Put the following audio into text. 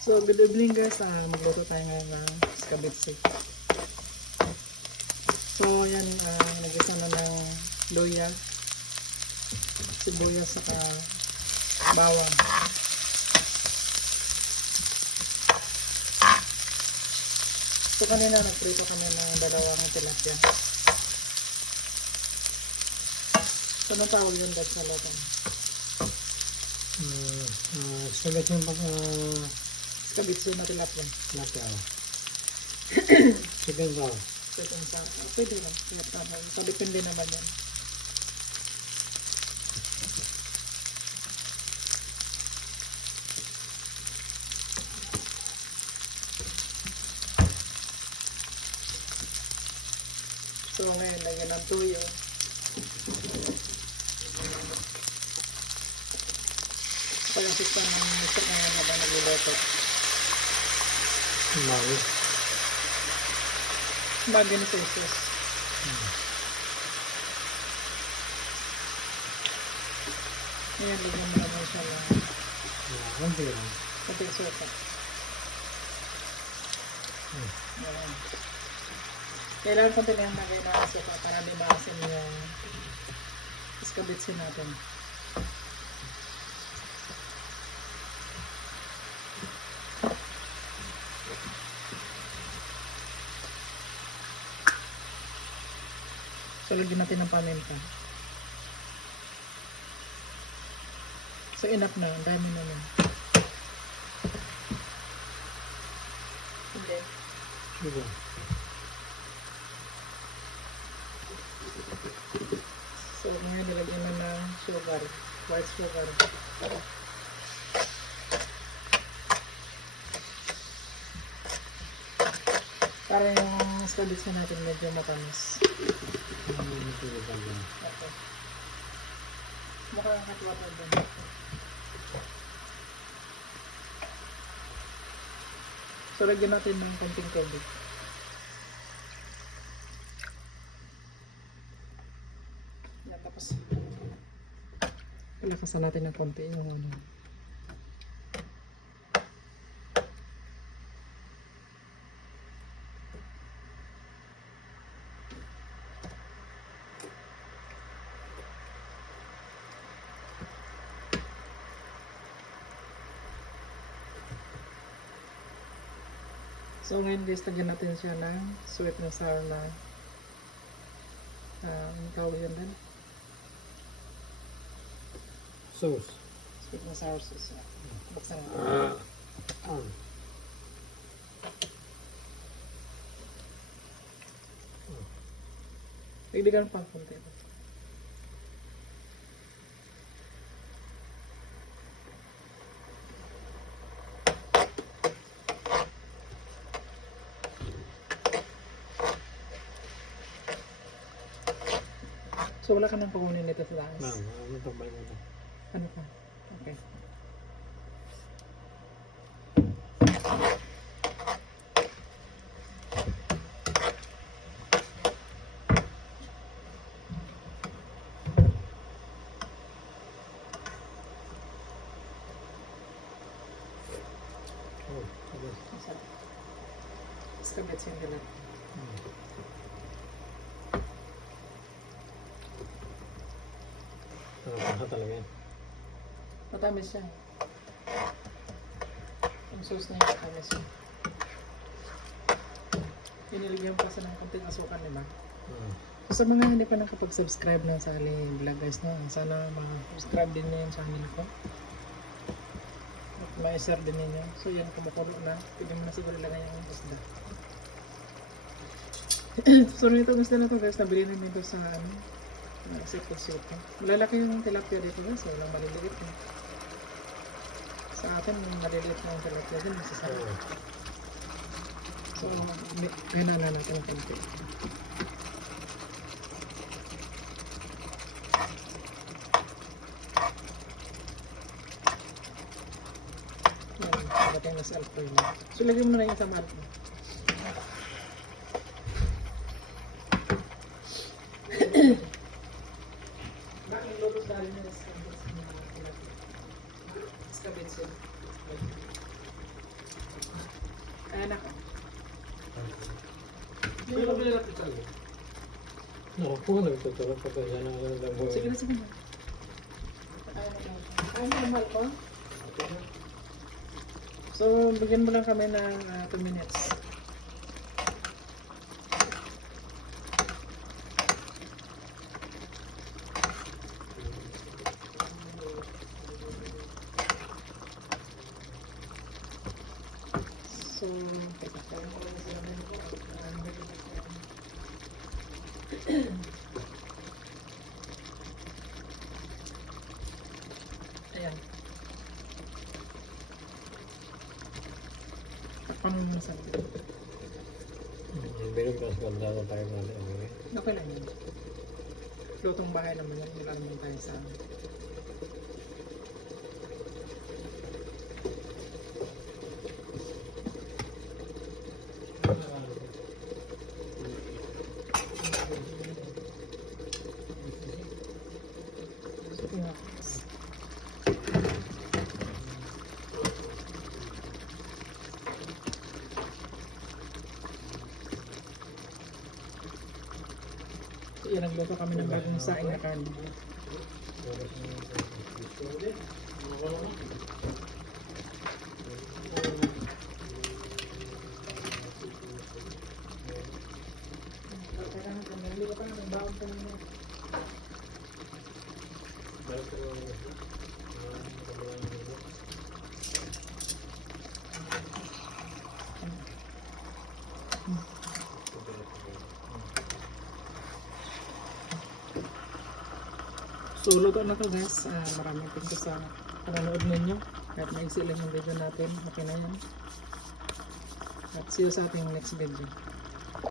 So, good evening guys. Ah, magluto tayo ngayon ng skabitsi. So, yan. Uh, nagisa na ng luya, sibuyas, saka bawang. So, kanina nagprito kami ng dalawang tilapia. So, anong tawag yun dad sa looban? Uh, uh, sulit yung pag uh, Skabitsi na tilapia. lapyaw. Chicken raw. Sa, ah, pwede lang. So, depende naman yan. So, ngayon, lagyan ng tuyo. Kaya sistem ng ko ngayon habang nagluluto. Mali. Bagin pesos. Ngayon, lagyan mo naman siya ng Yeah, konti lang. Pati suka. Hmm. Ayan. Kailangan konti lang lagay ng suka para di maasin yung iskabitsin natin. So, lagyan natin ng paminta. So, enough na. Ang dami na nun. Hindi. Sige. So, mga nilagyan mo ng sugar. White sugar. Para yung stabilis na natin medyo matamis. Okay. Mukha ang hot water din. So, lagyan natin ng konting tubig. Yan, tapos palakasan natin ng konti yung ano. So ngayon guys, lagyan natin siya ng sweet na sour na um, tawag yun din? Sauce. Sweet na sour sauce. Buksan natin. Ah. Ah. Dagdagan pa konti. So wala ka nang pangunin nito sa taas? Ma'am, ano to ba ito? Ano ka? Okay. Oh, okay. Masarap. Skabit yung galat. Hmm. Sarap ka talaga yan. Matamis siya. Yung sauce na yung matamis siya. Piniligyan pa sa ng konting asukan, di ba? Hmm. So, sa mga hindi pa nakapag-subscribe ng Sally Vlog guys, no? sana ma-subscribe din niyo yung channel ko. At ma-share din ninyo. So, yan, kumukulo na. Pwede mo na siguro lagay yung isda. so, nito gusto na to guys, nabili namin ito sa ano, sito-sito. Malalaki yung tilapia dito guys, so, walang maliliit. Eh. Sa atin, yung maliliit na yung tilapia din, masasarap. Oh. So, na natin ng konti. Yan, nakating na sa alcohol na. So, lagyan mo na yung tamad mo. Bakit lodo sa alin na sa Skabitsin. anak. Pero pala natin talaga. Naku po, nagtutulog pa tayo ng ano lang po. Sige na, sige na. Ay, normal ko. So, bigyan mo lang kami ng 2 minutes. So, teka, tayo mo lang sila din ko. Ayan. Takpan mo sa. Yung bilog mas magdala tayo natin. Okay. Okay lang yun. Lutong bahay naman yan. Wala naman tayo sa amin. Sige nga. So, yan, nagluto kami ng bagong saing na karne. So, luto na guys. Ah, maraming thank you sa panonood ninyo. Kahit maiksi lang yung video natin, okay na yan. At see you sa ating next video.